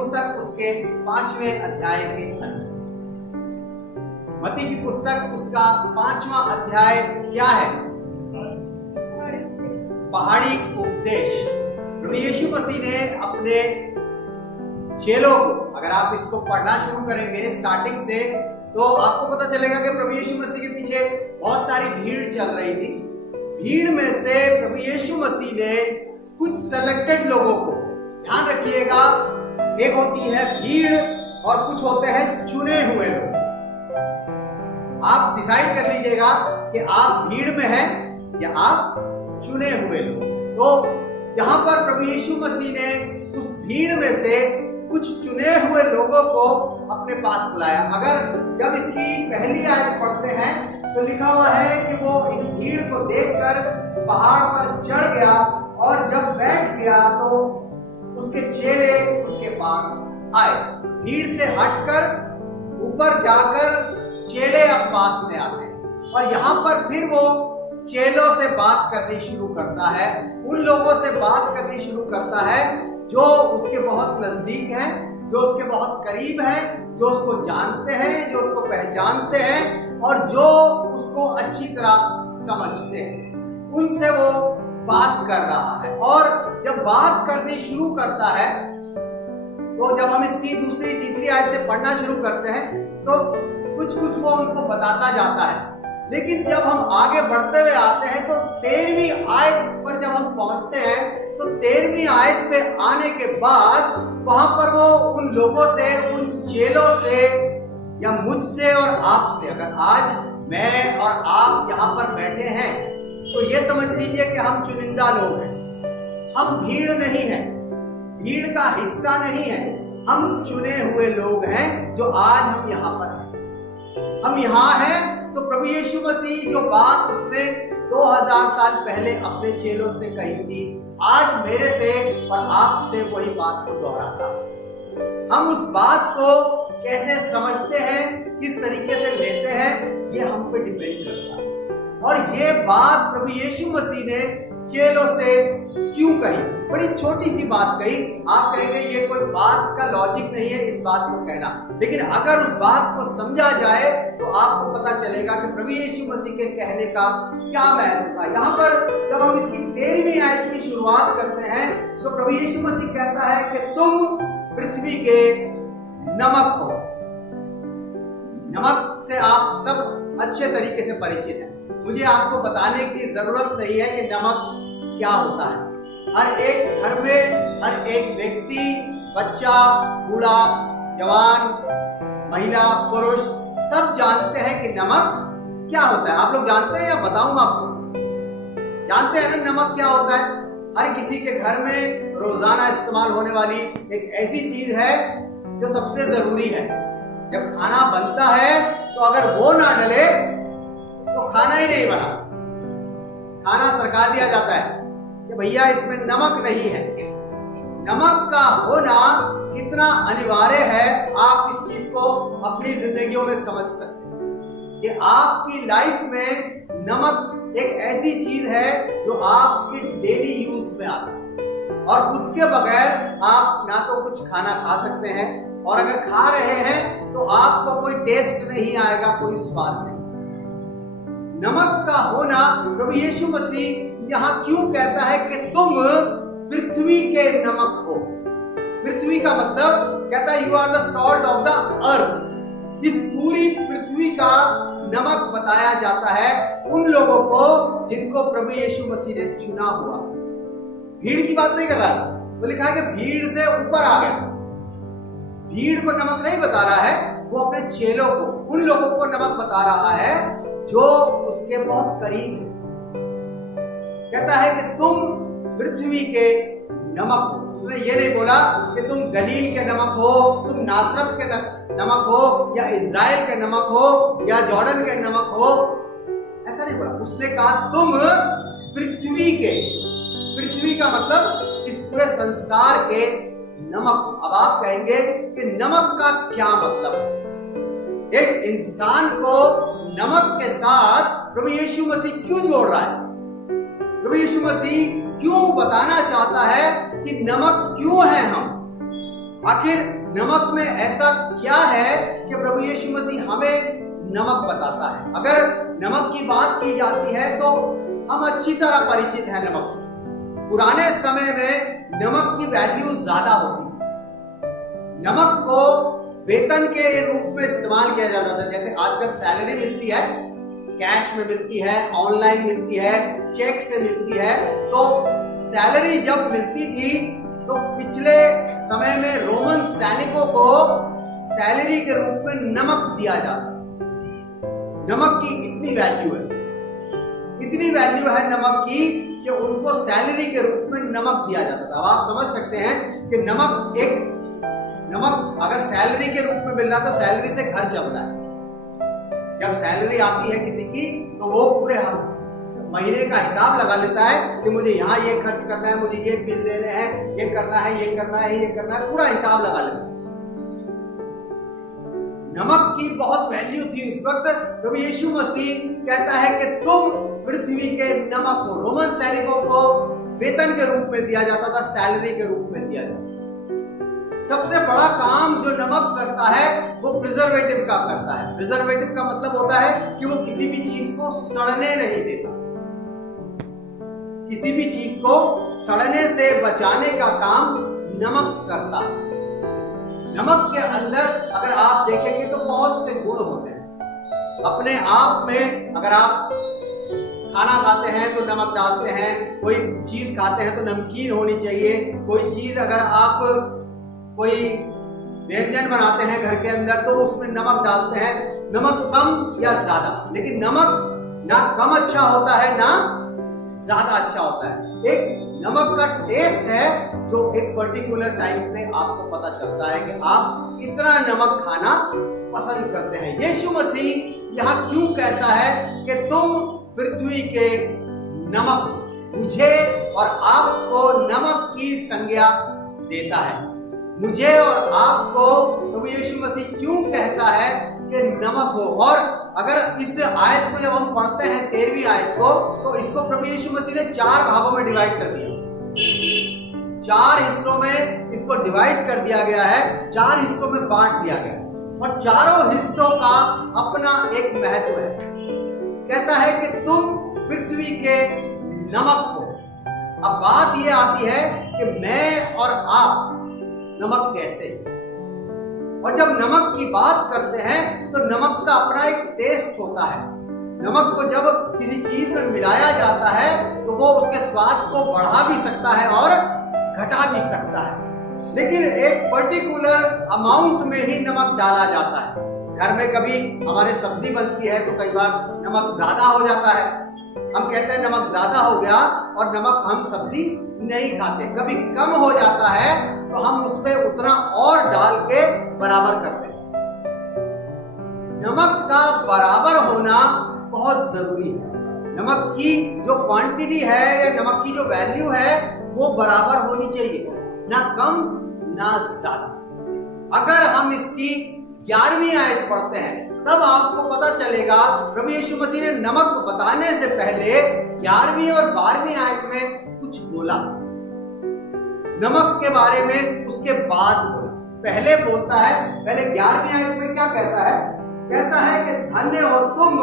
पुस्तक उसके 5वें अध्याय के अंदर। मत्ती की पुस्तक उसका 5वां अध्याय क्या है? पहाड़ी उपदेश। प्रभु यीशु मसीह ने अपने चेलों को, अगर आप इसको पढ़ना शुरू करेंगे स्टार्टिंग से, तो आपको पता चलेगा कि प्रभु यीशु मसीह के पीछे बहुत सारी भीड़ चल रही थी। भीड़ में से प्रभु यीशु मसीह ने कुछ सेलेक्टेड लोगों को, ध्यान रखिएगा, एक होती है भीड़ और कुछ होते हैं चुने हुए लोग। आप डिसाइड कर लीजिएगा कि आप भीड़ में हैं या आप चुने हुए लोग। तो यहाँ पर प्रभु यीशु मसीह ने उस भीड़ में से कुछ चुने हुए लोगों को अपने पास बुलाया। अगर जब इसकी पहली आयत पढ़ते हैं तो लिखा हुआ है कि वो इस भीड़ को देखकर पहाड़ पर चढ़ गया और जब बैठ गया तो उसके चेले उसके पास आए। भीड़ से हटकर ऊपर जाकर चेले अब पास में आते हैं और यहाँ पर फिर वो चेलों से बात करनी शुरू करता है, उन लोगों से बात करनी शुरू करता है जो उसके बहुत नजदीक हैं, जो उसके बहुत करीब हैं, जो उसको जानते हैं, जो उसको पहचानते हैं और जो उसको अच्छी तरह समझते हैं। उनसे वो बात कर रहा है और जब बात करनी शुरू करता है तो जब हम इसकी दूसरी तीसरी आयत से पढ़ना शुरू करते हैं तो कुछ कुछ वो उनको बताता जाता है। लेकिन जब हम आगे बढ़ते हुए आते हैं तो 13वीं आयत पर जब हम पहुंचते हैं तो 13वीं आयत पे आने के बाद वहां पर वो उन लोगों से, उन चेलों से या मुझसे और आपसे, अगर आज मैं और आप यहाँ पर बैठे हैं तो ये समझ लीजिए कि हम चुनिंदा लोग हैं, हम भीड़ नहीं हैं, भीड़ का हिस्सा नहीं है, हम चुने हुए लोग हैं जो आज हम यहाँ पर हैं। हम यहाँ हैं तो प्रभु यीशु मसीह जो बात उसने 2000 साल पहले अपने चेलों से कही थी, आज मेरे से और आपसे वही बात को दोहराता है। हम उस बात को कैसे समझते हैं, किस तरीके से लेते हैं, ये हम पे डिपेंड करता है। और ये बात प्रभु यीशु मसीह ने चेलों से क्यों कही? बड़ी छोटी सी बात कही। आप कहेंगे ये कोई बात का लॉजिक नहीं है इस बात को कहना, लेकिन अगर उस बात को समझा जाए तो आपको पता चलेगा कि प्रभु यीशु मसीह के कहने का क्या महत्व था। यहाँ पर जब हम इसकी 13वीं आयत की शुरुआत करते हैं तो प्रभु यीशु मसीह कहता है कि तुम पृथ्वी के नमक हो। नमक से आप सब अच्छे तरीके से परिचित हैं, मुझे आपको बताने की जरूरत नहीं है कि नमक क्या होता है। हर एक घर में हर एक व्यक्ति, बच्चा, बूढ़ा, जवान, महिला, पुरुष सब जानते हैं कि नमक क्या होता है। आप लोग जानते हैं या बताऊं आपको? जानते हैं ना नमक क्या होता है? हर किसी के घर में रोजाना इस्तेमाल होने वाली एक ऐसी चीज है जो सबसे जरूरी है। जब खाना बनता है तो अगर वो ना डले तो खाना ही नहीं बना, खाना सरका दिया जाता है कि भैया इसमें नमक नहीं है। नमक का होना कितना अनिवार्य है, आप इस चीज को अपनी जिंदगियों में समझ सकते हैं कि आपकी लाइफ में नमक एक ऐसी चीज है जो आपके डेली यूज में आता है और उसके बगैर आप ना तो कुछ खाना खा सकते हैं और अगर खा रहे हैं तो आपको कोई टेस्ट नहीं आएगा, कोई स्वाद नहीं। नमक का होना प्रभु यीशु मसीह यहाँ क्यों कहता है कि तुम पृथ्वी के नमक हो। पृथ्वी का मतलब कहता है you are the salt of the earth. इस पूरी पृथ्वी का नमक बताया जाता है उन लोगों को जिनको प्रभु यीशु मसीह ने चुना हुआ। भीड़ की बात नहीं कर रहा, वो लिखा है कि भीड़ से ऊपर आ गया। भीड़ को नमक नहीं बता रहा है, वो अपने चेलों को, उन लोगों को नमक बता रहा है जो उसके बहुत करीब है। कहता है कि तुम पृथ्वी के नमक हो। उसने ये नहीं बोला कि तुम गलील के नमक हो, तुम नासरत के नमक हो या इज़राइल के नमक हो या जॉर्डन के नमक हो, ऐसा नहीं बोला। उसने कहा तुम पृथ्वी के, पृथ्वी का मतलब इस पूरे संसार के नमक। अब आप कहेंगे कि नमक का क्या मतलब? एक इंसान को नमक के साथ प्रभु यीशु मसीह क्यों जोड़ रहा है? प्रभु यीशु मसीह क्यों बताना चाहता है कि नमक क्यों है हम? आखिर नमक में ऐसा क्या है कि प्रभु यीशु मसीह हमें नमक बताता है? अगर नमक की बात की जाती है तो हम अच्छी तरह परिचित हैं नमक से। पुराने समय में नमक की वैल्यू ज्यादा होती है। नमक को वेतन के रूप में इस्तेमाल किया जाता था। जैसे आजकल सैलरी मिलती है, कैश में मिलती है, ऑनलाइन मिलती है, चेक से मिलती है। तो सैलरी जब मिलती थी तो पिछले समय में रोमन सैनिकों को सैलरी के रूप में नमक दिया जाता। नमक की इतनी वैल्यू है नमक की कि उनको सैलरी के रूप में नमक दिया जाता था। अब आप समझ सकते हैं कि नमक अगर सैलरी के रूप में मिल रहा तो सैलरी से घर चलता है। जब सैलरी आती है किसी की तो वो पूरे महीने का हिसाब लगा लेता है कि मुझे यहाँ ये खर्च करना है, मुझे ये बिल देने हैं, ये करना है, ये करना है, ये करना है, पूरा हिसाब लगा लेता है। नमक की बहुत वैल्यू थी इस वक्त। प्रभु यीशु मसीह कहता है कि तुम पृथ्वी के नमक हो। रोमन सैनिकों को वेतन के रूप में दिया जाता था, सैलरी के रूप में दिया जाता। सबसे बड़ा काम जो नमक करता है वो प्रिजर्वेटिव का करता है। प्रिजर्वेटिव का मतलब होता है कि वो किसी भी चीज को सड़ने नहीं देता। किसी भी चीज को सड़ने से बचाने का काम नमक करता है। नमक के अंदर अगर आप देखेंगे तो बहुत से गुण होते हैं। अपने आप में अगर आप खाना खाते हैं तो नमक डालते हैं, कोई चीज खाते हैं तो नमकीन होनी चाहिए। कोई चीज अगर आप कोई व्यंजन बनाते हैं घर के अंदर तो उसमें नमक डालते हैं, नमक कम या ज्यादा। लेकिन नमक ना कम अच्छा होता है ना ज्यादा अच्छा होता है। एक नमक का टेस्ट है जो एक पर्टिकुलर टाइम पे आपको पता चलता है कि आप इतना नमक खाना पसंद करते हैं। यीशु मसीह यहाँ क्यों कहता है कि तुम पृथ्वी के नमक, मुझे और आपको नमक की संज्ञा देता है। मुझे और आपको प्रभु यीशु मसीह क्यों कहता है कि नमक हो? और अगर इस आयत को जब हम पढ़ते हैं 13वीं आयत को, तो इसको प्रभु यीशु मसीह ने 4 भागों में डिवाइड कर दिया। 4 हिस्सों में इसको डिवाइड कर दिया गया है, 4 हिस्सों में बांट दिया गया और चारों हिस्सों का अपना एक महत्व है। कहता है कि तुम पृथ्वी के नमक हो। अब बात यह आती है कि मैं और आप नमक कैसे? और जब नमक की बात करते हैं तो नमक का अपना एक टेस्ट होता है। नमक को जब किसी चीज में मिलाया जाता है तो वो उसके स्वाद को बढ़ा भी सकता है और घटा भी सकता है, लेकिन एक पर्टिकुलर अमाउंट में ही नमक डाला जाता है। घर में कभी हमारे सब्जी बनती है तो कई बार नमक ज्यादा हो जाता है। हम कहते हैं नमक ज्यादा हो गया और नमक हम सब्जी नहीं खाते। कभी कम हो जाता है तो हम उस पे उतना और डाल के बराबर करते हैं। नमक का बराबर होना बहुत जरूरी है। नमक की जो क्वांटिटी है या नमक की जो वैल्यू है वो बराबर होनी चाहिए, ना कम ना ज्यादा। अगर हम इसकी 11वीं आयत पढ़ते हैं तब आपको पता चलेगा प्रभु यीशु मसीह ने नमक बताने से पहले 11वीं और 12वीं आयत में कुछ बोला नमक के बारे में, उसके बाद बोला। पहले बोलता है, पहले 11वीं आयत में क्या कहता है? कहता है कि धन्य हो तुम।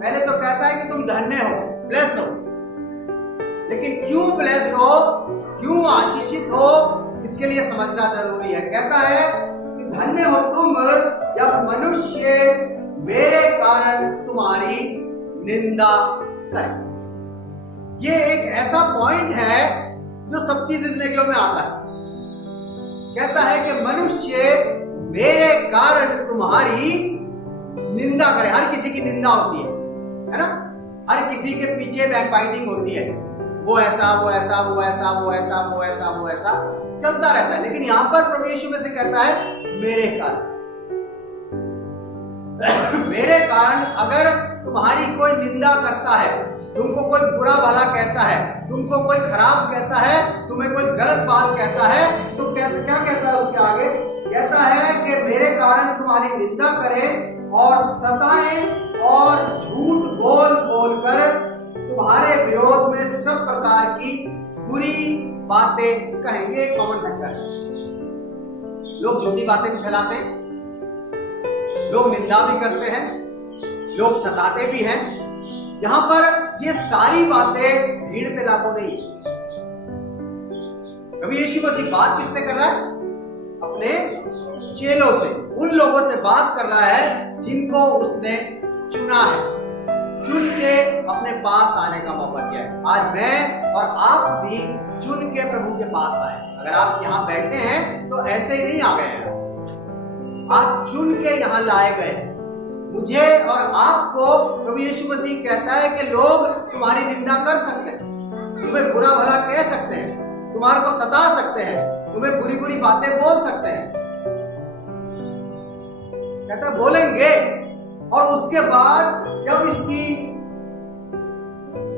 पहले तो कहता है कि तुम धन्य हो, ब्लेस हो। लेकिन क्यों ब्लेस हो, क्यों आशीषित हो, इसके लिए समझना जरूरी है। कहता है कि धन्य हो तुम जब मनुष्य मेरे कारण तुम्हारी निंदा करे। ये एक ऐसा पॉइंट है जो सबकी जिंदगियों में आता है। कहता है कि मनुष्य मेरे कारण तुम्हारी निंदा करे। हर किसी की निंदा होती है ना? हर किसी के पीछे बैकबाइटिंग होती है। वो ऐसा, वो ऐसा, वो ऐसा, वो ऐसा, वो ऐसा, वो ऐसा चलता रहता है। लेकिन यहां पर प्रभु यीशु में से कहता है मेरे कारण। मेरे कारण अगर तुम्हारी कोई निंदा करता है, तुमको कोई बुरा भला कहता है, तुमको कोई खराब कहता है, तुम्हें कोई गलत बात कहता है, तो क्या कहता है उसके आगे? कहता है कि मेरे कारण तुम्हारी निंदा करें और सताएं और झूठ बोल बोल कर तुम्हारे विरोध में सब प्रकार की बुरी बातें कहेंगे। कॉमन फैक्टर है। लोग झूठी बातें भी फैलाते हैं, लोग निंदा भी करते हैं, लोग सताते भी हैं। यहां पर ये सारी बातें भीड़ पे लागू नहीं है। प्रभु यीशु मसीह बात किससे कर रहा है? अपने चेलों से, उन लोगों से बात कर रहा है जिनको उसने चुना है, चुन के अपने पास आने का मौका दिया है। आज मैं और आप भी चुन के प्रभु के पास आए। अगर आप यहां बैठे हैं तो ऐसे ही नहीं आ गए हैं, आज चुन के यहां लाए गए। मुझे और आपको प्रभु यीशु मसीह कहता है कि लोग तुम्हारी निंदा कर सकते हैं, तुम्हें बुरा भला कह सकते हैं, तुम्हारे को सता सकते हैं, तुम्हें बुरी बुरी बातें बोल सकते हैं। कहता है बोलेंगे, और उसके बाद जब इसकी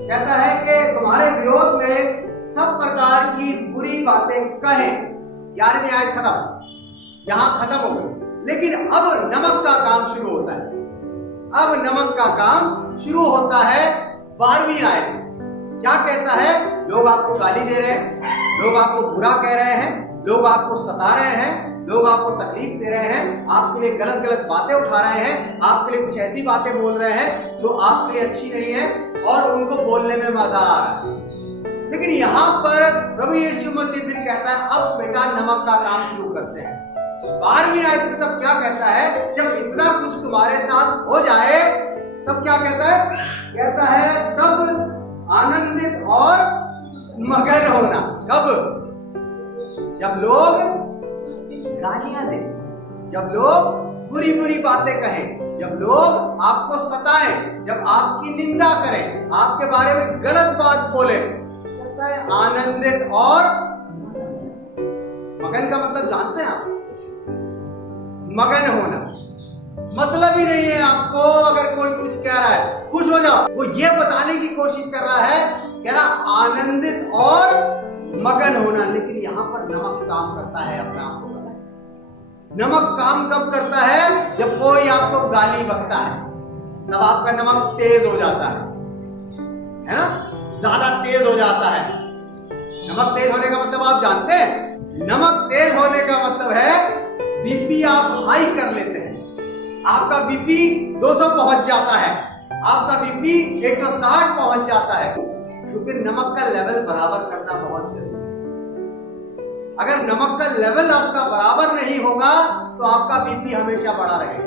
कहता है कि तुम्हारे विरोध में सब प्रकार की बुरी बातें कहें। 11वीं आयत खत्म, यहां खत्म हो गई। लेकिन अब नमक का काम शुरू होता है। अब नमक का काम शुरू होता है 12वीं आयत से। क्या कहता है? लोग आपको गाली दे रहे हैं, लोग आपको बुरा कह रहे हैं, लोग आपको सता रहे हैं, लोग आपको तकलीफ दे रहे हैं, आपके लिए गलत गलत बातें उठा रहे हैं, आपके लिए कुछ ऐसी बातें बोल रहे हैं जो आपके लिए अच्छी नहीं है और उनको बोलने में मजा आ रहा है। लेकिन यहां पर प्रभु यीशु मसीह फिर कहता है अब बेटा नमक का काम शुरू करते हैं। 12वीं आयत में तब क्या कहता है? जब इतना कुछ तुम्हारे साथ हो जाए तब क्या कहता है? कहता है तब आनंदित और मगन होना। कब? जब लोग गालियां दें, जब लोग बुरी बुरी बातें कहें, जब लोग आपको सताएं, जब आपकी निंदा करें, आपके बारे में गलत बात बोले, कहता है आनंदित और मगन का मतलब जानते हैं आप? मगन होना मतलब ही नहीं है आपको अगर कोई कुछ कह रहा है खुश हो जाओ, वो ये बताने की कोशिश कर रहा है, कह रहा आनंदित और मगन होना। लेकिन यहां पर नमक काम करता है, अपने आप को पता है नमक काम कब करता है? जब कोई आपको गाली बकता है तब आपका नमक तेज हो जाता है ना, ज्यादा तेज हो जाता है। नमक तेज होने का मतलब आप जानते हैं? नमक तेज होने का मतलब है बीपी आप हाई कर लेते हैं, आपका बीपी 200 पहुंच जाता है, आपका बीपी 160 पहुंच जाता है, क्योंकि नमक का लेवल बराबर करना बहुत जरूरी है। अगर नमक का लेवल आपका बराबर नहीं होगा तो आपका बीपी हमेशा बढ़ा रहेगा।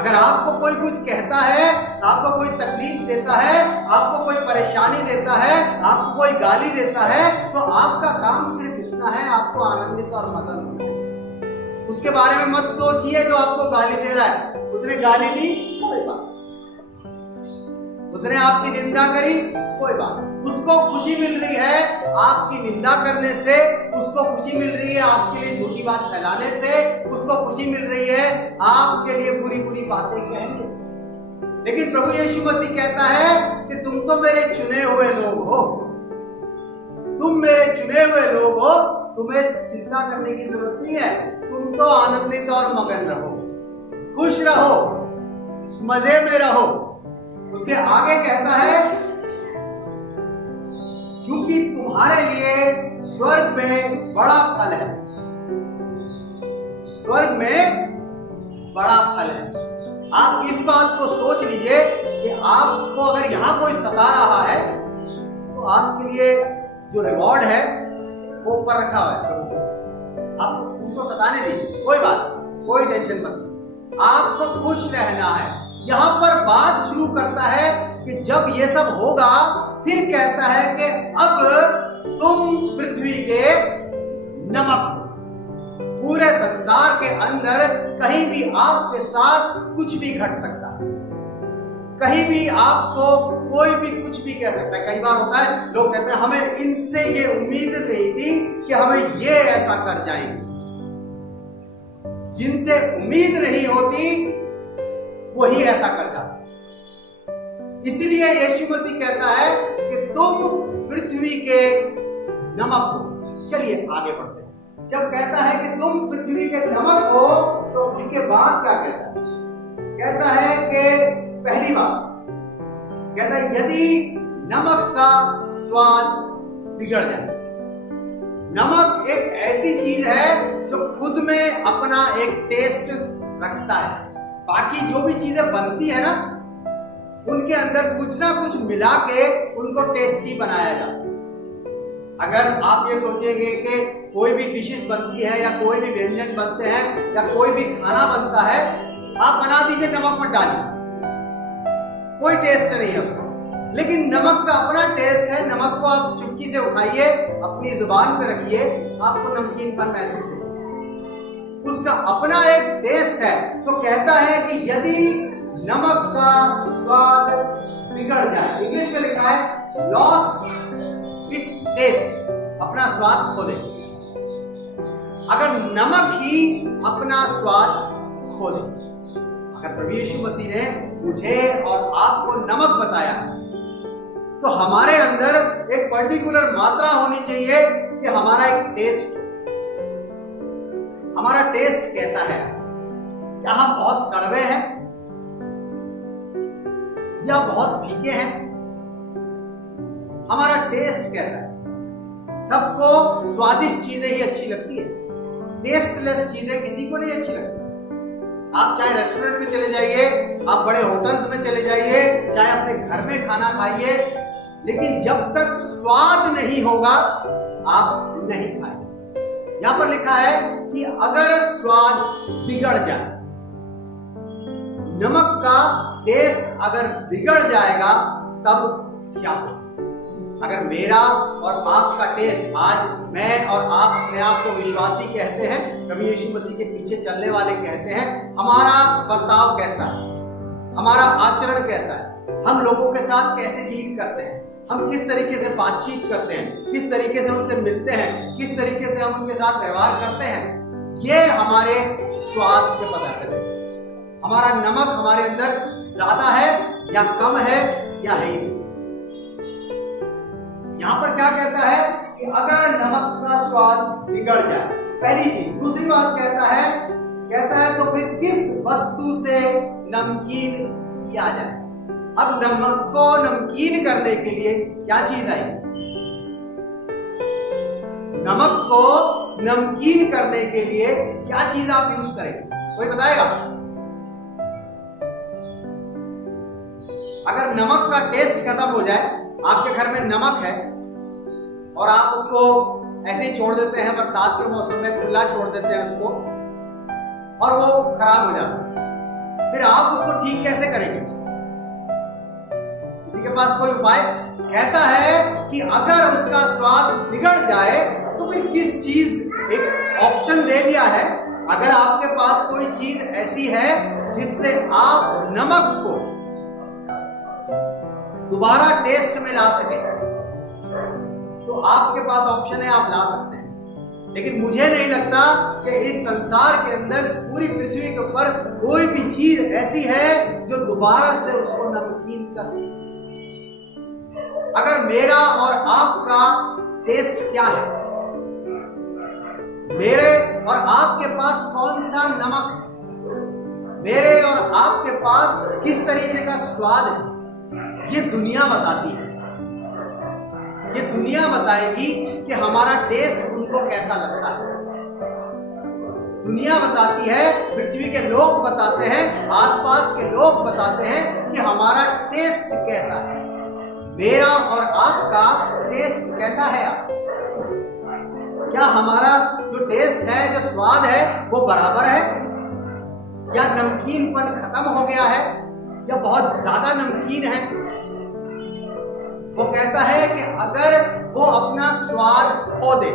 अगर आपको कोई कुछ कहता है, आपको कोई तकलीफ देता है, आपको कोई परेशानी देता है, आपको कोई गाली देता है, तो आपका काम सिर्फ इतना है, आपको आनंदित और मगन होना है। उसके बारे में मत सोचिए जो आपको गाली दे रहा है, उसने गाली दी कोई बात, उसने आपकी निंदा करी कोई बात, उसको खुशी मिल रही है आपकी निंदा करने से, उसको खुशी मिल रही है आपके लिए झूठी बात फैलाने से, उसको खुशी मिल रही है आपके लिए बुरी बुरी बातें कहने से। लेकिन प्रभु यीशु मसीह कहता है कि तुम तो मेरे चुने हुए लोग हो, तुम मेरे चुने हुए लोग हो, तुम्हें चिंता करने की जरूरत नहीं है, तुम तो आनंदित और मगन रहो, खुश रहो, मजे में रहो। उसके आगे कहता है क्योंकि तुम्हारे लिए स्वर्ग में बड़ा फल है, स्वर्ग में बड़ा फल है। आप इस बात को सोच लीजिए कि आपको अगर यहां कोई सता रहा है तो आपके लिए जो रिवॉर्ड है वो ऊपर रखा हुआ है प्रभु को। आप उनको सताने दीजिए, कोई बात, कोई टेंशन मत, आपको खुश रहना है। यहां पर बात शुरू करता है कि जब ये सब होगा फिर कहता है कि अब तुम पृथ्वी के नमक हो। पूरे संसार के अंदर कहीं भी आपके साथ कुछ भी घट सकता है, कहीं भी आपको कोई भी कुछ भी कह सकता है। कई बार होता है लोग कहते हैं हमें इनसे ये उम्मीद नहीं थी कि हमें ये ऐसा कर जाएंगे। जिनसे उम्मीद नहीं होती वही ऐसा कर जाते। इसीलिए यीशु मसीह कहता है कि तुम पृथ्वी के नमक हो। चलिए आगे बढ़ते हैं। जब कहता है कि तुम पृथ्वी के नमक हो तो उसके बाद क्या कहता है? कहता है कि पहली बात कहता है यदि नमक का स्वाद बिगड़ जाए। नमक एक ऐसी चीज है जो खुद में अपना एक टेस्ट रखता है। बाकी जो भी चीजें बनती है ना, उनके अंदर कुछ ना कुछ मिला के उनको टेस्टी बनाया जाता है। अगर आप ये सोचेंगे कि कोई भी डिशेस बनती है या कोई भी व्यंजन बनते हैं या कोई भी खाना बनता है, आप बना दीजिए, नमक मत डालिए, कोई टेस्ट नहीं है उसका। लेकिन नमक का अपना टेस्ट है। नमक को आप चुटकी से उठाइए, अपनी जुबान पे रखिए, आपको नमकीनपन महसूस होगा। उसका अपना एक टेस्ट है। तो कहता है कि यदि नमक का स्वाद बिगड़ जाए, इंग्लिश में लिखा है लॉस्ट इट्स टेस्ट, अपना स्वाद खो दे। अगर नमक ही अपना स्वाद खो दे, अगर प्रभु यीशु मसीह ने मुझे और आपको नमक बताया, तो हमारे अंदर एक पर्टिकुलर मात्रा होनी चाहिए कि हमारा एक टेस्ट, हमारा टेस्ट कैसा है। क्या हम बहुत कड़वे हैं या बहुत फीके हैं? हमारा टेस्ट कैसा है? सबको स्वादिष्ट चीजें ही अच्छी लगती है, टेस्टलेस चीजें किसी को नहीं अच्छी लगती। आप चाहे रेस्टोरेंट में चले जाइए, आप बड़े होटल्स में चले जाइए, चाहे अपने घर में खाना खाइए, लेकिन जब तक स्वाद नहीं होगा आप नहीं खाएंगे। यहां पर लिखा है कि अगर स्वाद बिगड़ जाए, नमक का टेस्ट अगर बिगड़ जाएगा, तब क्या होगा? अगर मेरा और आपका टेस्ट, आज मैं और आप अपने आप को विश्वासी कहते हैं, प्रभु यीशु मसीह के पीछे चलने वाले कहते हैं, हमारा बर्ताव कैसा है, हमारा आचरण कैसा है, हम लोगों के साथ कैसे डील करते हैं, हम किस तरीके से बातचीत करते हैं, किस तरीके से उनसे मिलते हैं, किस तरीके से हम उनके साथ व्यवहार करते हैं, ये हमारे स्वाद पे पता चलेगा। हमारा नमक हमारे अंदर ज्यादा है या कम है या है ही नहीं। यहां पर क्या कहता है कि अगर नमक का स्वाद बिगड़ जाए, पहली चीज। दूसरी बात कहता है तो फिर किस वस्तु से नमकीन किया जाए? अब नमक को नमकीन करने के लिए क्या चीज आई? नमक को नमकीन करने के लिए क्या चीज आप यूज करेंगे? कोई बताएगा? अगर नमक का टेस्ट खत्म हो जाए, आपके घर में नमक है और आप उसको ऐसे ही छोड़ देते हैं, बरसात के मौसम में खुला छोड़ देते हैं उसको, और वो खराब हो जाता है, फिर आप उसको ठीक कैसे करेंगे? किसी के पास कोई उपाय? कहता है कि अगर उसका स्वाद बिगड़ जाए तो फिर किस चीज, एक ऑप्शन दे दिया है, अगर आपके पास कोई चीज ऐसी है जिससे आप नमक को दोबारा टेस्ट में ला सके, तो आपके पास ऑप्शन है, आप ला सकते हैं। लेकिन मुझे नहीं लगता कि इस संसार के अंदर, इस पूरी पृथ्वी के ऊपर कोई भी चीज ऐसी है जो दोबारा से उसको नमकीन कर। अगर मेरा और आपका टेस्ट क्या है, मेरे और आपके पास कौन सा नमक है, मेरे और आपके पास किस तरीके का स्वाद है, ये दुनिया बताती है। ये दुनिया बताएगी कि हमारा टेस्ट उनको कैसा लगता है। दुनिया बताती है, पृथ्वी के लोग बताते हैं, आसपास के लोग बताते हैं कि हमारा टेस्ट कैसा है। मेरा और आपका टेस्ट कैसा है? क्या हमारा जो टेस्ट है, जो स्वाद है, वो बराबर है, या नमकीनपन खत्म हो गया है, या बहुत ज्यादा नमकीन है? वो कहता है कि अगर वो अपना स्वाद खो दे,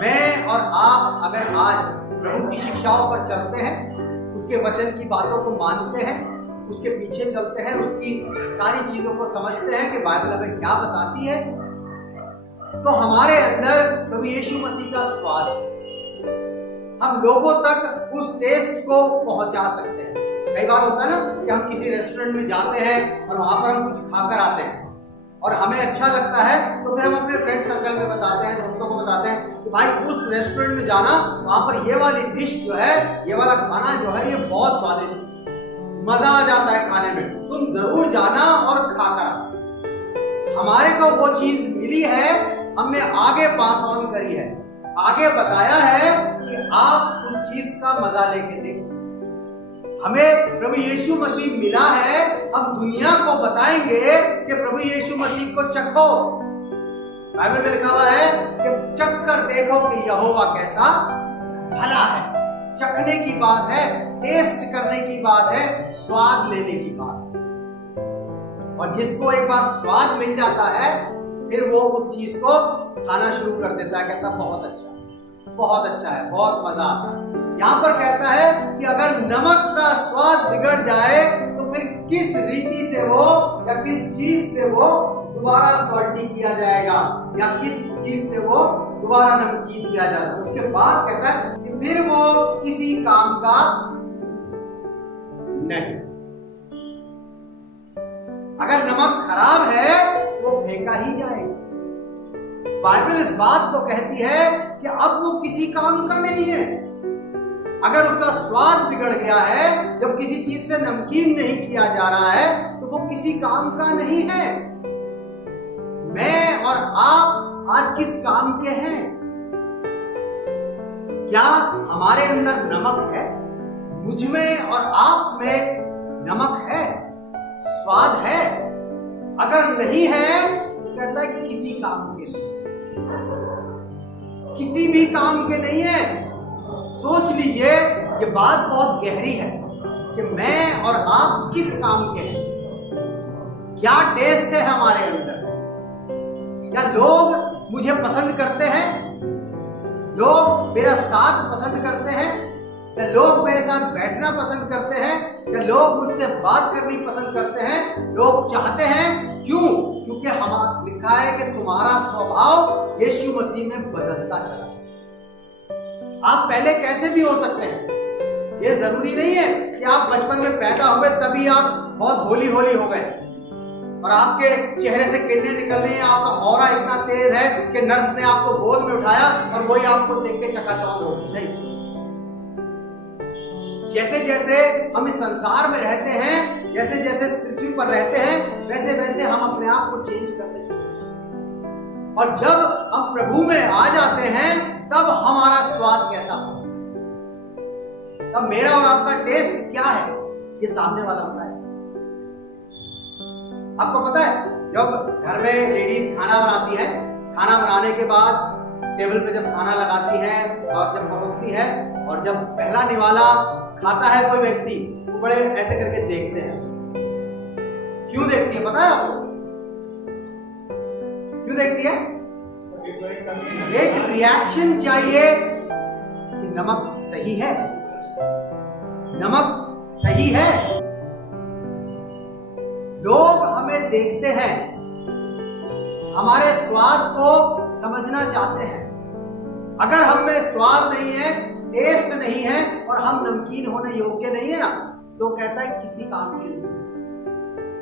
मैं और आप अगर आज प्रभु की शिक्षाओं पर चलते हैं, उसके वचन की बातों को मानते हैं, उसके पीछे चलते हैं, उसकी सारी चीजों को समझते हैं कि बाइबल हमें क्या बताती है, तो हमारे अंदर प्रभु यीशु मसीह का स्वाद, हम लोगों तक उस टेस्ट को पहुंचा सकते हैं। कई बार होता है ना कि हम किसी रेस्टोरेंट में जाते हैं और वहां पर हम कुछ खाकर आते हैं और हमें अच्छा लगता है, तो फिर हम अपने फ्रेंड सर्कल में बताते हैं, दोस्तों को बताते हैं कि भाई उस रेस्टोरेंट में जाना, वहां पर ये वाली डिश जो है, ये वाला खाना जो है, ये बहुत स्वादिष्ट, मजा आ जाता है खाने में, तुम जरूर जाना और खाकर आना। हमारे को वो चीज मिली है, हमने आगे पास ऑन करी है, आगे बताया है कि आप उस चीज का मजा लेके देखो। हमें प्रभु यीशु मसीह मिला है, हम दुनिया को बताएंगे कि प्रभु यीशु मसीह को चखो। बाइबल में लिखा हुआ है कि चख कर देखो कि यहोवा कैसा भला है। चखने की बात है, टेस्ट करने की बात है, स्वाद लेने की बात है। और जिसको एक बार स्वाद मिल जाता है फिर वो उस चीज को खाना शुरू कर देता है, कहता बहुत अच्छा है, बहुत अच्छा है, बहुत मजा आता है। यहाँ पर कहता है कि अगर नमक का स्वाद बिगड़ जाए तो फिर किस रीति से वो या किस चीज से वो दोबारा सॉल्टी किया जाएगा या किस चीज से वो दोबारा नमकीन किया जाएगा। उसके बाद कहता है कि फिर वो किसी काम का नहीं। अगर नमक खराब है वो फेंका ही जाएगा। बाइबल इस बात को कहती है कि अब वो किसी काम का नहीं है। अगर उसका स्वाद बिगड़ गया है, जब किसी चीज से नमकीन नहीं किया जा रहा है तो वो किसी काम का नहीं है। मैं और आप आज किस काम के हैं? क्या हमारे अंदर नमक है? मुझ में और आप में नमक है, स्वाद है? अगर नहीं है तो कहता है किसी काम के नहीं, किसी भी काम के नहीं है। सोच लीजिए, ये बात बहुत गहरी है कि मैं और आप किस काम के हैं। क्या टेस्ट है हमारे अंदर? क्या लोग मुझे पसंद करते हैं? लोग मेरा साथ पसंद करते हैं? क्या लोग मेरे साथ बैठना पसंद करते हैं? क्या लोग मुझसे बात करनी पसंद करते हैं? लोग चाहते हैं। क्यों? क्योंकि हमारा लिखा है कि तुम्हारा स्वभाव यीशु मसीह में बदलता चला। आप पहले कैसे भी हो सकते हैं। ये जरूरी नहीं है कि आप बचपन में पैदा हुए तभी आप बहुत होली होली हो गए और आपके चेहरे से किरणें निकल रही हैं, आपका ऑरा इतना तेज है कि नर्स ने आपको गोद में उठाया और वही आपको देख के चकाचौंध हो गई। नहीं, जैसे जैसे हम इस संसार में रहते हैं, जैसे जैसे इस पृथ्वी पर रहते हैं, वैसे वैसे हम अपने आप को चेंज करते हैं। और जब हम प्रभु में आ जाते हैं तब हमारा स्वाद कैसा हो, तब मेरा और आपका टेस्ट क्या है, ये सामने वाला बताए। आपको पता है, जब घर में लेडीज खाना बनाती है, खाना बनाने के बाद टेबल पे जब खाना लगाती है और जब परोसती है, और जब पहला निवाला खाता है कोई व्यक्ति, वो बड़े ऐसे करके देखते हैं। क्यों देखती है पता है आपको? क्यों देखती है? एक रिएक्शन चाहिए कि नमक सही है, नमक सही है। लोग हमें देखते हैं, हमारे स्वाद को समझना चाहते हैं। अगर हम में स्वाद नहीं है, टेस्ट नहीं है और हम नमकीन होने योग्य नहीं है ना, तो कहता है किसी काम के नहीं,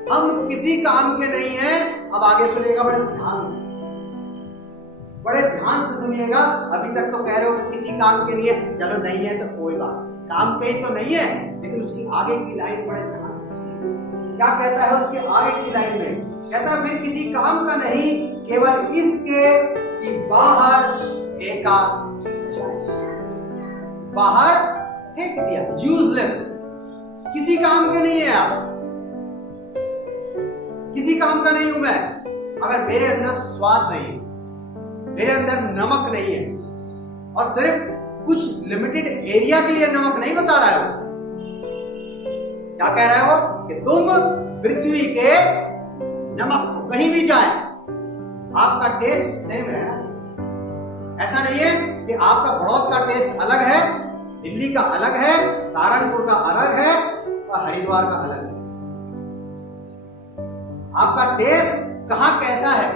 हम किसी काम के नहीं हैं। अब आगे सुनिएगा बड़े ध्यान से, बड़े ध्यान से सुनिएगा। अभी तक तो कह रहे हो कि किसी काम के नहीं है, चलो नहीं है तो कोई बात, काम कहीं तो नहीं है, लेकिन उसकी आगे की लाइन बड़े ध्यान से क्या कहता है। उसके आगे की लाइन में कहता है फिर किसी काम का नहीं, केवल इसके कि बाहर फेंका जाए। बाहर फेंक दिया, यूजलेस, किसी काम के नहीं है आप, किसी काम का नहीं हूं मैं। अगर मेरे अंदर स्वाद नहीं है, मेरे अंदर नमक नहीं है, और सिर्फ कुछ लिमिटेड एरिया के लिए नमक नहीं बता रहा है वो, क्या कह रहा है वो कि तुम पृथ्वी के नमक हो, कहीं भी जाए आपका टेस्ट सेम रहना चाहिए। ऐसा नहीं है कि आपका बड़ौद का टेस्ट अलग है, दिल्ली का अलग है, सहारनपुर का अलग है और हरिद्वार का अलग है। आपका टेस्ट कहां कैसा है,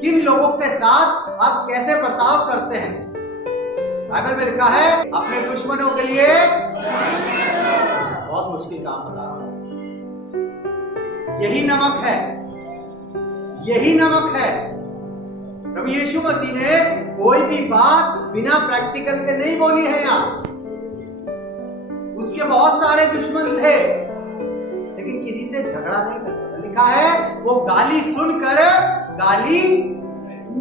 किन लोगों के साथ आप कैसे बर्ताव करते हैं। बाइबल में लिखा है अपने दुश्मनों के लिए बहुत मुश्किल काम बता रहा हूं। यही नमक है, यही नमक है। प्रभु यीशु मसीह ने कोई भी बात बिना प्रैक्टिकल के नहीं बोली है। यहां उसके बहुत सारे दुश्मन थे, लेकिन किसी से झगड़ा नहीं करता था। लिखा है वो गाली सुनकर गाली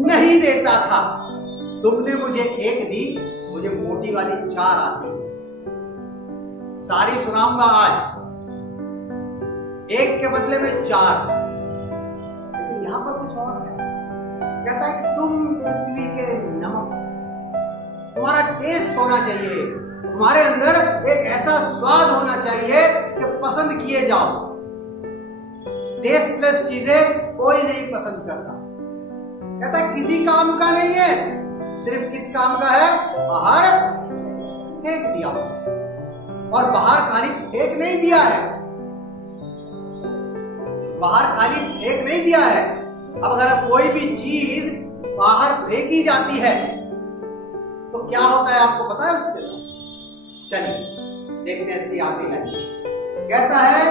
नहीं देता था। तुमने मुझे एक दी, मुझे मोटी वाली 4 आती है, सारी सुनाऊंगा आज, एक के बदले में 4। लेकिन यहां पर कुछ और है, कहता है कि तुम पृथ्वी के नमक, तुम्हारा टेस्ट होना चाहिए, तुम्हारे अंदर एक ऐसा स्वाद होना चाहिए कि पसंद किए जाओ। टेस्टलेस चीजें कोई नहीं पसंद करता। कहता है किसी काम का नहीं है, सिर्फ किस काम का है? बाहर फेंक दिया। और बाहर खाली फेंक नहीं दिया है, बाहर खाली फेंक नहीं दिया है। अब अगर कोई भी चीज बाहर फेंकी जाती है तो क्या होता है आपको पता है उसके साथ? चलिए देखते हैं इसकी आगे लाइन। कहता है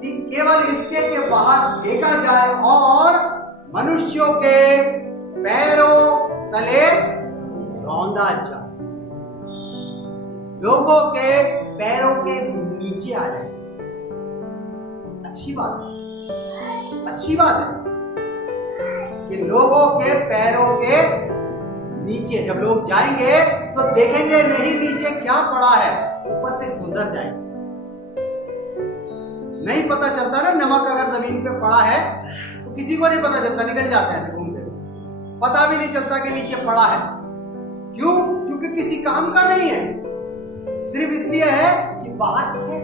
कि केवल इसके के बाहर फेंका जाए और मनुष्यों के पैरों तले रौंदा जाए, लोगों के पैरों के नीचे आ जाए। अच्छी बात है, अच्छी बात है कि लोगों के पैरों के नीचे जब लोग जाएंगे तो देखेंगे नहीं नीचे क्या पड़ा है, ऊपर से गुजर जाएंगे। नहीं पता चलता ना, नमक अगर जमीन पे पड़ा है तो किसी को नहीं पता चलता, निकल जाता है ऐसे घूमते, पता भी नहीं चलता कि नीचे पड़ा है। क्यों? क्योंकि किसी काम का नहीं है, सिर्फ इसलिए है कि बाहर है।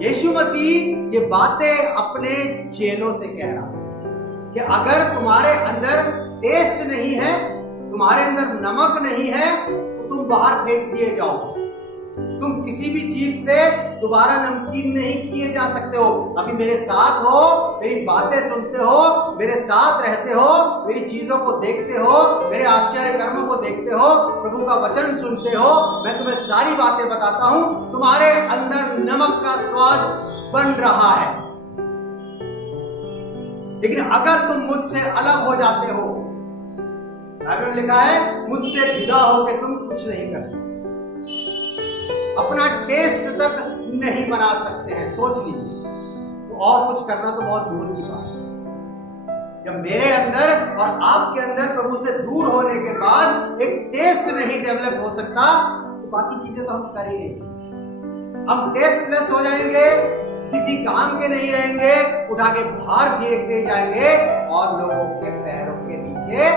यीशु मसीह ये बातें अपने चेलों से कह रहा है कि अगर तुम्हारे अंदर टेस्ट नहीं है, तुम्हारे अंदर नमक नहीं है, तो तुम बाहर फेंक दिए जाओ। तुम किसी भी चीज से दोबारा नमकीन नहीं किए जा सकते हो। अभी मेरे साथ हो, मेरी बातें सुनते हो, मेरे साथ रहते हो, मेरी चीजों को देखते हो, मेरे आश्चर्य कर्मों को देखते हो, प्रभु का वचन सुनते हो, मैं तुम्हें सारी बातें बताता हूं, तुम्हारे अंदर नमक का स्वाद बन रहा है। लेकिन अगर तुम मुझसे अलग हो जाते हो, बाइबल में लिखा है मुझसे जुदा होकर तुम कुछ नहीं कर सकते, अपना टेस्ट तक नहीं बना सकते हैं। सोच लीजिए, तो और कुछ करना तो बहुत दूर की बात है। जब मेरे अंदर और आपके अंदर प्रभु से दूर होने के बाद एक टेस्ट नहीं डेवलप हो सकता, तो बाकी चीजें तो हम कर ही नहीं सकते। हम टेस्टलेस हो जाएंगे, किसी काम के नहीं रहेंगे, उठा के बाहर फेंक दे जाएंगे और लोगों के पैरों के नीचे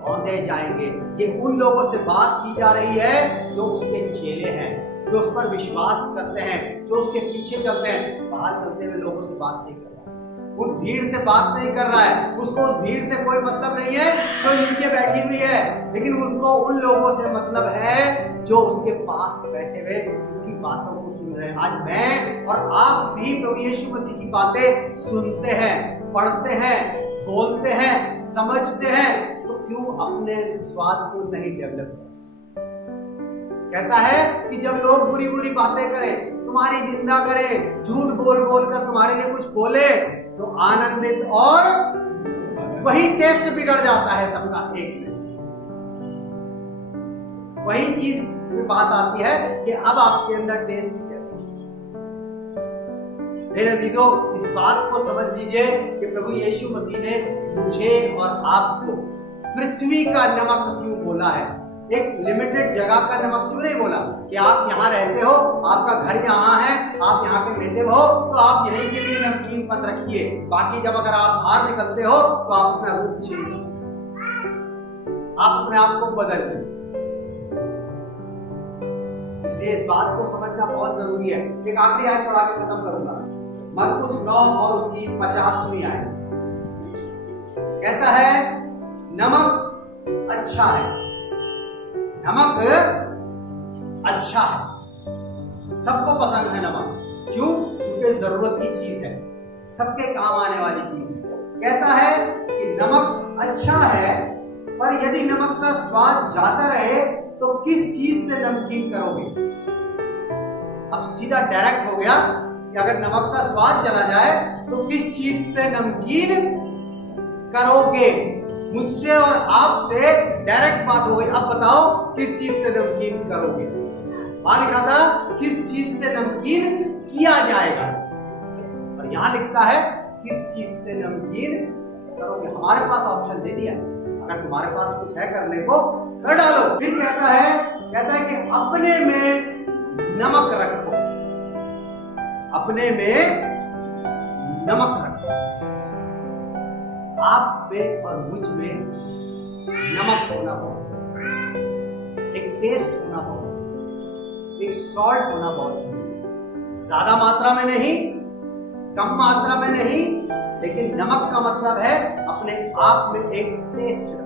रौंदे जाएंगे। ये उन लोगों से बात की जा रही है जो उसके चेले हैं, जो उस पर विश्वास करते हैं, जो उसके पीछे चलते हैं। बाहर चलते हुए लोगों से बात नहीं कर रहा है, उन भीड़ से बात नहीं कर रहा है, उसको उस भीड़ से कोई मतलब नहीं है जो नीचे बैठी हुई है, लेकिन उनको उन लोगों से मतलब है जो उसके पास बैठे हुए उसकी बातों को सुन रहे हैं। आज मैं और आप भी प्रभु यीशु मसीह की बातें सुनते हैं, पढ़ते हैं, बोलते हैं, समझते हैं, तो क्यों अपने स्वाद को नहीं डेवलप करते? कहता है कि जब लोग बुरी बुरी बातें करें, तुम्हारी निंदा करें, झूठ बोल बोल कर तुम्हारे लिए कुछ बोले, तो आनंदित और वही टेस्ट बिगड़ जाता है सबका एक में। वही चीज बात आती है कि अब आपके अंदर टेस्ट कैसा है। मेरे अजीजों, इस बात को समझ लीजिए कि प्रभु यीशु मसीह ने मुझे और आपको पृथ्वी का नमक क्यों बोला है, एक लिमिटेड जगह का नमक क्यों नहीं बोला? कि आप यहाँ रहते हो, आपका घर यहाँ है, आप यहाँ के नेटिव हो, तो आप यहीं के लिए नमकीनपन रखिए, बाकी जब अगर आप बाहर निकलते हो तो आप अपना रूप चेंज, आप अपने आप को बदल लीजिए। इसलिए इस बात को समझना बहुत जरूरी है। एक आखिरी आयत पढ़ा के खत्म करूंगा, मरकुस 9 और उसकी 50वीं आयत। कहता है नमक अच्छा है, नमक अच्छा है, सबको पसंद है नमक। क्यों? क्योंकि जरूरत की चीज है, सबके काम आने वाली चीज है। कहता है कि नमक अच्छा है, पर यदि नमक का स्वाद जाता रहे तो किस चीज से नमकीन करोगे? अब सीधा डायरेक्ट हो गया कि अगर नमक का स्वाद चला जाए तो किस चीज से नमकीन करोगे? मुझसे और आपसे डायरेक्ट बात हो गई। अब बताओ किस चीज से नमकीन करोगे? वहां लिखा था किस चीज से नमकीन किया जाएगा, और यहां लिखता है किस चीज से नमकीन करोगे। हमारे पास ऑप्शन दे दिया, अगर तुम्हारे पास कुछ है करने को कर डालो। फिर कहता है कि अपने में नमक रखो, अपने में नमक रखो। आप में और मुझ में नमक होना बहुत जरूरी, एक टेस्ट होना बहुत जरूरी, एक सॉल्ट होना बहुत जरूरी। ज्यादा मात्रा में नहीं, कम मात्रा में नहीं, लेकिन नमक का मतलब है अपने आप में एक टेस्ट रखो।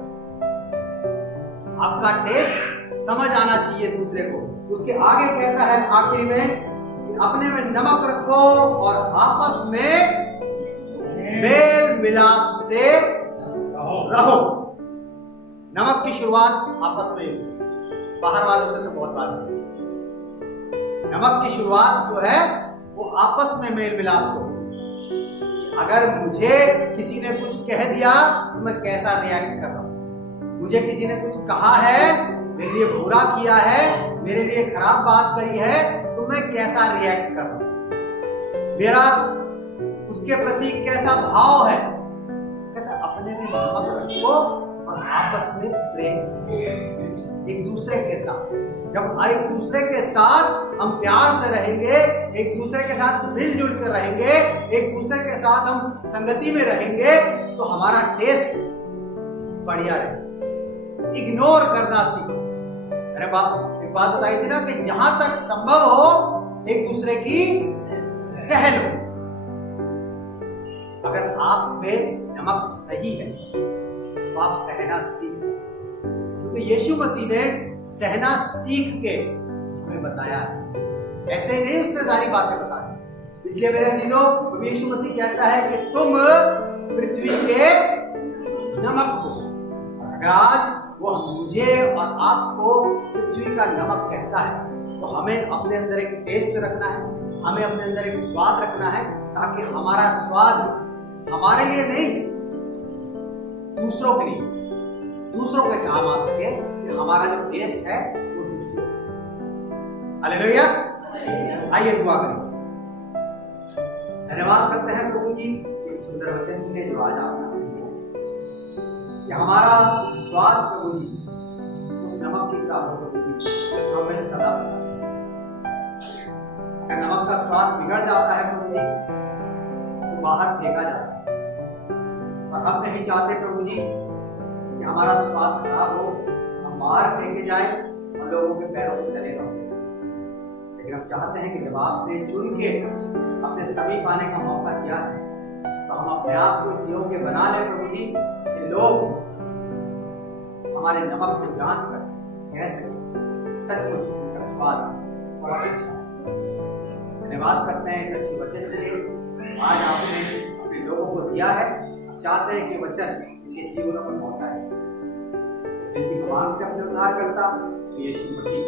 आपका टेस्ट समझ आना चाहिए दूसरे को। उसके आगे कहता है आखिर में कि अपने में नमक रखो और आपस में मेल मिलाप से रहो। नमक की शुरुआत आपस में ही, बाहर वालों से तो बहुत बात है। नमक की शुरुआत जो है वो आपस में मेल मिलाप से। अगर मुझे किसी ने कुछ कह दिया तो मैं कैसा रिएक्ट कर रहा हूं, मुझे किसी ने कुछ कहा है, मेरे लिए बुरा किया है, मेरे लिए खराब बात कही है, तो मैं कैसा रिएक्ट कर रहा हूं, मेरा उसके प्रति कैसा भाव है। कहता अपने में नमक रखो और आपस में प्रेम से, एक दूसरे के साथ। जब एक दूसरे के साथ हम प्यार से रहेंगे, एक दूसरे के साथ मिलजुल कर रहेंगे, एक दूसरे के साथ हम संगति में रहेंगे, तो हमारा टेस्ट बढ़िया रहेगा। इग्नोर करना सीखो। अरे बाप, एक बात बताई थी ना कि जहां तक संभव हो एक दूसरे की सह लो। अगर आप में नमक सही है तो आप सहना सीख जाओ, क्योंकि यीशु मसीह ने सहना सीख के हमें बताया है। ऐसे ही नहीं उसने सारी बातें बताई। इसलिए मेरे अजीजों, प्रभु यीशु मसीह कहता है कि तुम पृथ्वी के नमक हो। अगर आज वो मुझे और आपको पृथ्वी का नमक कहता है, तो हमें अपने अंदर एक टेस्ट रखना है, हमें अपने अंदर एक स्वाद रखना है, ताकि हमारा स्वाद हमारे लिए नहीं, दूसरों के लिए, दूसरों के काम आ सके, कि हमारा जो टेस्ट है वो दूसरों। हालेलुया। आइए दुआ करें। धन्यवाद करते हैं प्रभु जी इस सुंदर वचन के लिए जो आज आपने दिया, कि हमारा स्वाद प्रभु जी उस नमक की तरह हो प्रभु जी, हमें सदा। अगर नमक का स्वाद बिगड़ जाता है प्रभु जी तो बाहर फेंका जाता है, और हम नहीं चाहते प्रभु जी कि हमारा स्वाद खराब हो, हम बाहर फेंके जाए और लोगों के पैरों के तले रहो। लेकिन हम चाहते हैं कि जब आपने चुन के अपने समीप आने का मौका दिया है, तो हम अपने आप को इस योग्य बना लें प्रभु जी कि लोग हमारे नमक को जांच कर कह सके सचमुच उनका स्वाद बहुत अच्छा है। धन्यवाद करते हैं इस अच्छे वचन के लिए आज आपने अपने लोगों को दिया है। चाहते हैं कि वचन इनके जीवनों में पहुंचा है। इस विनती को मांगते अपने उद्धारकर्ता यीशु मसीह